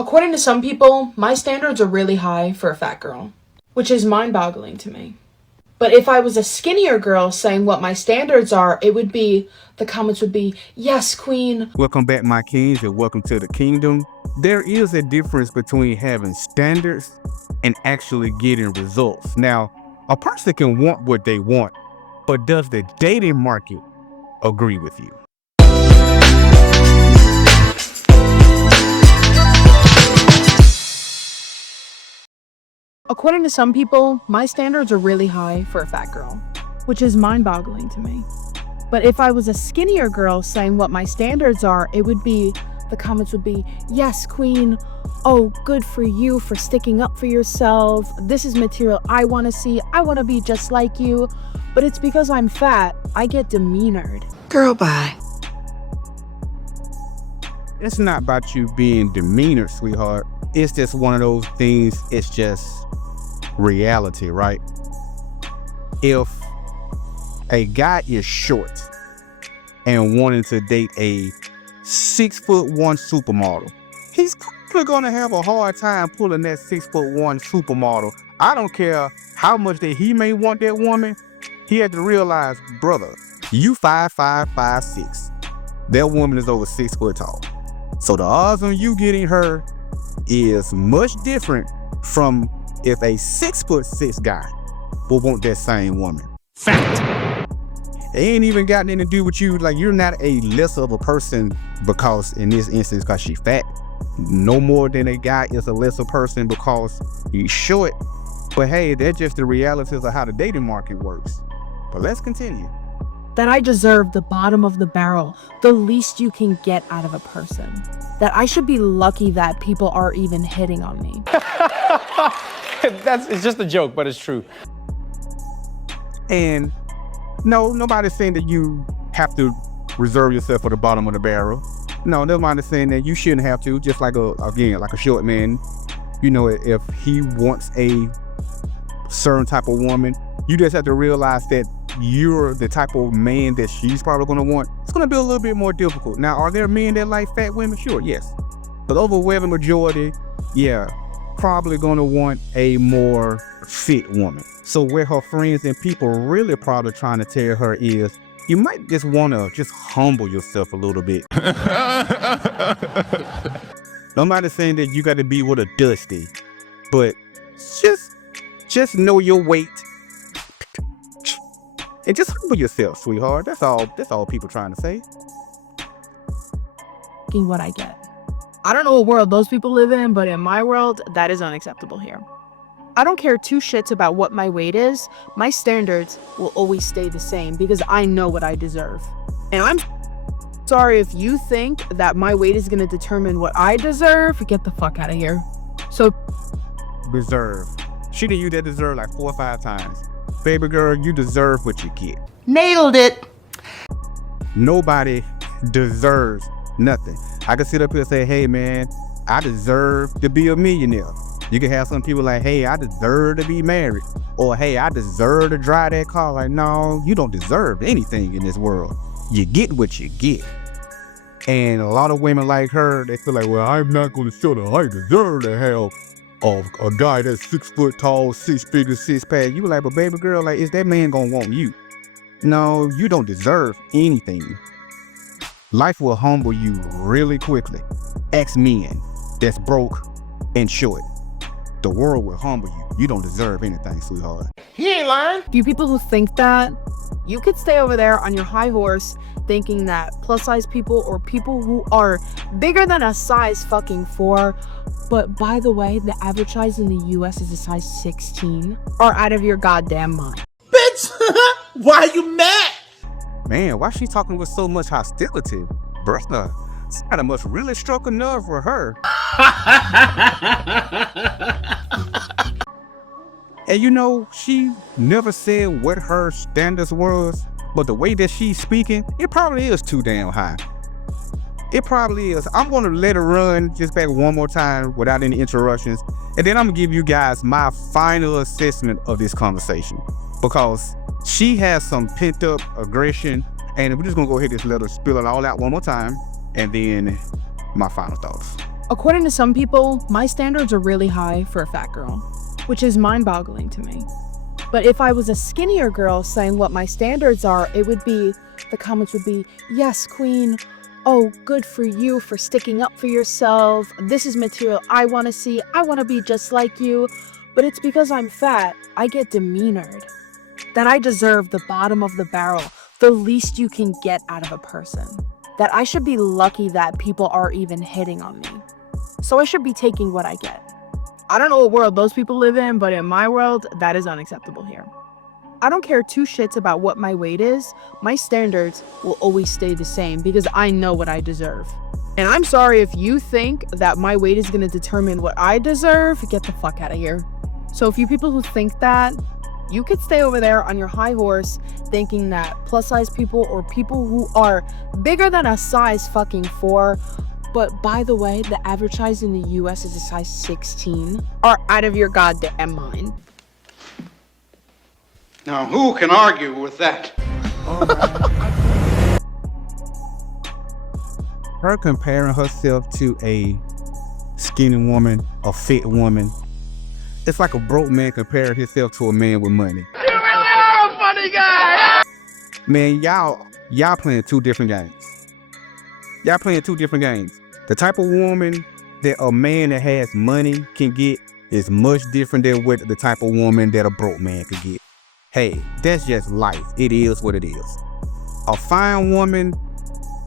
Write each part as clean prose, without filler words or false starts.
According to some people, my standards are really high for a fat girl, which is mind-boggling to me. But if I was a skinnier girl saying what my standards are, the comments would be, yes, queen. Welcome back, my kings, and welcome to the kingdom. There is a difference between having standards and actually getting results. Now, a person can want what they want, but does the dating market agree with you? According to some people, my standards are really high for a fat girl, which is mind-boggling to me. But if I was a skinnier girl saying what my standards are, the comments would be, yes, queen. Oh, good for you for sticking up for yourself. This is material I want to see. I want to be just like you. But it's because I'm fat, I get demeanored. Girl, bye. It's not about you being demeanored, sweetheart. It's just one of those things, it's just reality, right? If a guy is short and wanting to date a 6'1" supermodel, he's probably gonna have a hard time pulling that 6'1" supermodel. I don't care how much that he may want that woman. He had to realize, brother, you 5'5", 5'6". That woman is over 6 foot tall. So the odds on you getting her is much different from if a 6'6" guy will want that same woman. Fact. It ain't even got anything to do with you. Like, you're not a less of a person because, in this instance, because she's fat. No more than a guy is a lesser person because he's short. But hey, that's just the realities of how the dating market works. But let's continue. That I deserve the bottom of the barrel, the least you can get out of a person. That I should be lucky that people are even hitting on me. It's just a joke, but it's true. And no, nobody's saying that you have to reserve yourself for the bottom of the barrel. No, nobody's saying that you shouldn't have to, just like like a short man. You know, if he wants a certain type of woman, you just have to realize that you're the type of man that she's probably going to want. It's going to be a little bit more difficult. Now, are there men that like fat women? Sure, yes. But the overwhelming majority, yeah, probably going to want a more fit woman. So where her friends and people really probably trying to tell her is, you might just want to just humble yourself a little bit. Nobody's saying that you got to be with a Dusty, but just know your weight. And just humble yourself, sweetheart. That's all people trying to say. What I get. I don't know what world those people live in, but in my world, that is unacceptable here. I don't care two shits about what my weight is. My standards will always stay the same because I know what I deserve. And I'm sorry if you think that my weight is going to determine what I deserve. Get the fuck out of here. So, deserve. She did you that deserve like 4 or 5 times. Baby girl, you deserve what you get. Nailed it. Nobody deserves nothing. I can sit up here and say, hey man, I deserve to be a millionaire. You can have some people like, hey, I deserve to be married. Or hey, I deserve to drive that car. Like, no, you don't deserve anything in this world. You get what you get. And a lot of women like her, they feel like, well, I'm not going to show them I deserve to have a guy that's 6 foot tall, 6 figure, 6 pack. You be like, but baby girl, like, is that man gonna want you? No, you don't deserve anything. Life will humble you really quickly. Ask men that's broke and short. The world will humble you. You don't deserve anything, sweetheart. He ain't lying. you people who think that, you could stay over there on your high horse thinking that plus size people or people who are bigger than a size fucking 4, but by the way, the average size in the US is a size 16, are out of your goddamn mind. Bitch, why are you mad? Man, why she talking with so much hostility? Brother, somebody must really struck a nerve for her. And you know, she never said what her standards was, but the way that she's speaking, it probably is too damn high. It probably is. I'm gonna let her run just back one more time without any interruptions, and then I'm gonna give you guys my final assessment of this conversation, because she has some pent up aggression, and we're just gonna go ahead and let her spill it all out one more time, and then my final thoughts. According to some people, my standards are really high for a fat girl, which is mind-boggling to me. But if I was a skinnier girl saying what my standards are, the comments would be, yes, queen. Oh, good for you for sticking up for yourself. This is material I want to see. I want to be just like you. But it's because I'm fat, I get demeanored. That I deserve the bottom of the barrel, the least you can get out of a person. That I should be lucky that people are even hitting on me. So I should be taking what I get. I don't know what world those people live in, but in my world, that is unacceptable here. I don't care two shits about what my weight is. My standards will always stay the same because I know what I deserve. And I'm sorry if you think that my weight is going to determine what I deserve, get the fuck out of here. So if you people who think that, you could stay over there on your high horse thinking that plus size people or people who are bigger than a size fucking 4, but by the way, the average size in the US is a size 16, are out of your goddamn mind. Now, who can argue with that? Her comparing herself to a skinny woman, a fit woman, it's like a broke man comparing himself to a man with money. You really are a funny guy! Man, y'all playing two different games. Y'all playing two different games. The type of woman that a man that has money can get is much different than what the type of woman that a broke man could get. Hey, that's just life. It is what it is. A fine woman,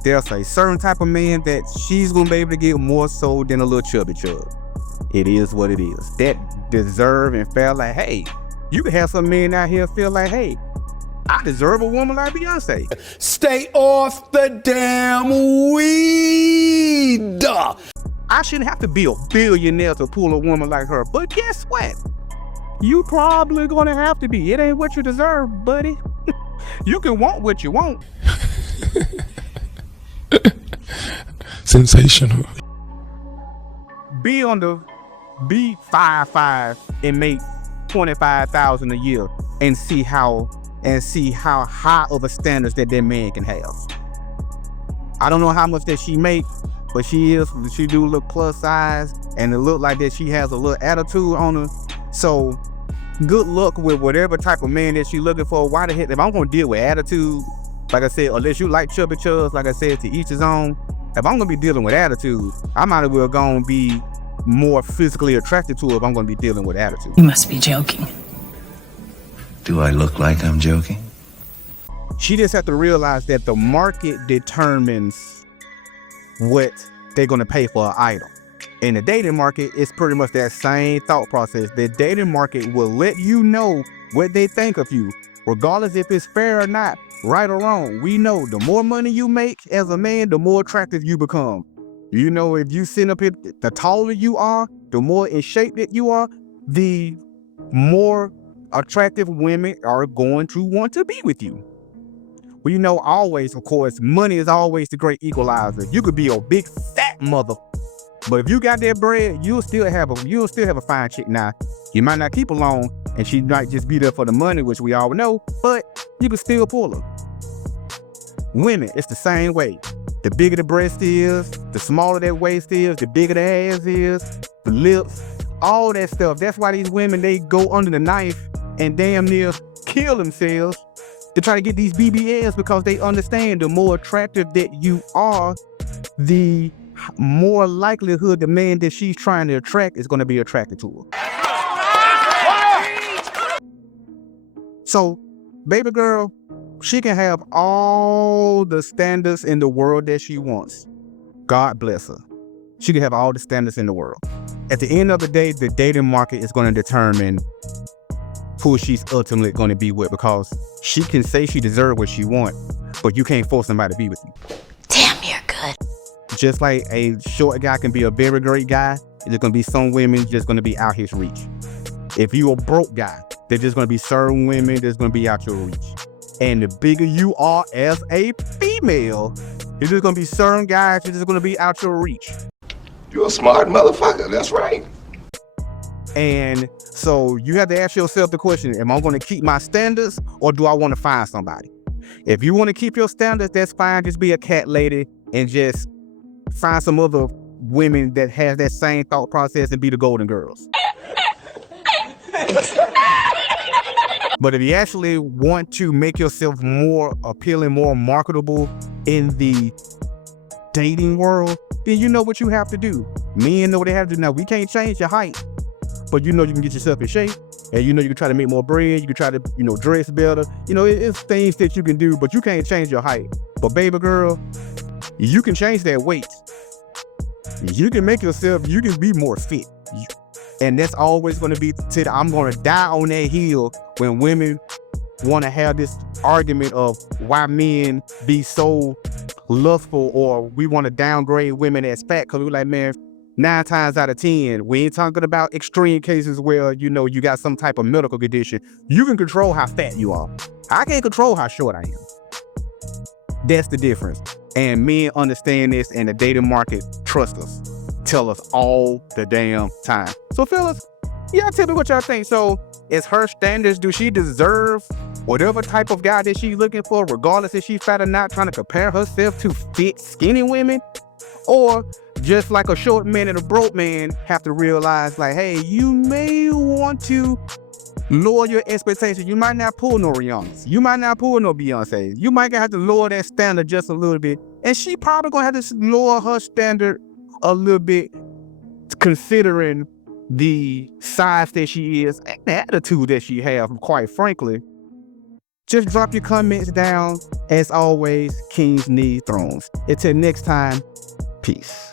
there's a certain type of man that she's gonna be able to get more so than a little chubby chub. It is what it is. That deserve and feel like, hey, you can have some men out here feel like, hey, I deserve a woman like Beyonce. Stay off the damn weed. I shouldn't have to be a billionaire to pull a woman like her. But guess what? You probably gonna have to be. It ain't what you deserve, buddy. You can want what you want. Sensational. Be 5'5" and make $25,000 a year and see how high of a standards that man can have. I don't know how much that she make, but she do look plus size and it look like that she has a little attitude on her. So good luck with whatever type of man that she looking for. Why the heck, if I'm gonna deal with attitude, like I said, unless you like chubby chubs, like I said, to each his own. If I'm gonna be dealing with attitude, I might as well go and be more physically attracted to her if I'm gonna be dealing with attitude. You must be joking. Do I look like I'm joking? She just have to realize that the market determines what they're gonna pay for an item. In the dating market, it's pretty much that same thought process. The dating market will let you know what they think of you, regardless if it's fair or not, right or wrong. We know the more money you make as a man, the more attractive you become. You know, if you sit up here, the taller you are, the more in shape that you are, the more attractive women are going to want to be with you. We know always, of course, money is always the great equalizer. You could be a big fat mother, but if you got that bread, you'll still have a fine chick. Now, you might not keep her long, and she might just be there for the money, which we all know, but you can still pull her. Women, it's the same way. The bigger the breast is, the smaller that waist is, the bigger the ass is, the lips, all that stuff. That's why these women, they go under the knife and damn near kill themselves to try to get these BBLs, because they understand the more attractive that you are, the more likelihood the man that she's trying to attract is going to be attracted to her. So, baby girl, she can have all the standards in the world that she wants. God bless her. She can have all the standards in the world. At the end of the day, the dating market is going to determine who she's ultimately going to be with, because she can say she deserves what she wants, but you can't force somebody to be with you. Damn, you're good. Just like a short guy can be a very great guy, there's going to be some women just going to be out his reach. If you're a broke guy, there's just going to be certain women that's going to be out your reach. And the bigger you are as a female, there's just going to be certain guys that's just going to be out your reach. You're a smart motherfucker, that's right. And so you have to ask yourself the question, am I going to keep my standards, or do I want to find somebody? If you want to keep your standards, that's fine. Just be a cat lady and just find some other women that has that same thought process and be the golden girls. But if you actually want to make yourself more appealing, more marketable in the dating world, then you know what you have to do. Men know what they have to do. Now, we can't change your height, but you know you can get yourself in shape, and you know you can try to make more bread, you can try to, you know, dress better. You know, it's things that you can do, but you can't change your height. But baby girl, you can change that weight. You can make yourself, you can be more fit. And that's always going to be, I'm going to die on that hill when women want to have this argument of why men be so lustful, or we want to downgrade women as fat, because we're like, man, 9 times out of 10, we ain't talking about extreme cases where, you know, you got some type of medical condition. You can control how fat you are. I can't control how short I am. That's the difference. And men understand this, and the dating market trust us. Tell us all the damn time. So fellas, y'all tell me what y'all think. So is her standards, do she deserve whatever type of guy that she's looking for, regardless if she's fat or not, trying to compare herself to fit skinny women? Or just like a short man and a broke man have to realize, like, hey, you may want to lower your expectations. You might not pull no Rihanna. You might not pull no Beyonce. You might have to lower that standard just a little bit. And she probably gonna have to lower her standard a little bit, considering the size that she is and the attitude that she has, quite frankly. Just drop your comments down. As always, kings need thrones. Until next time, peace.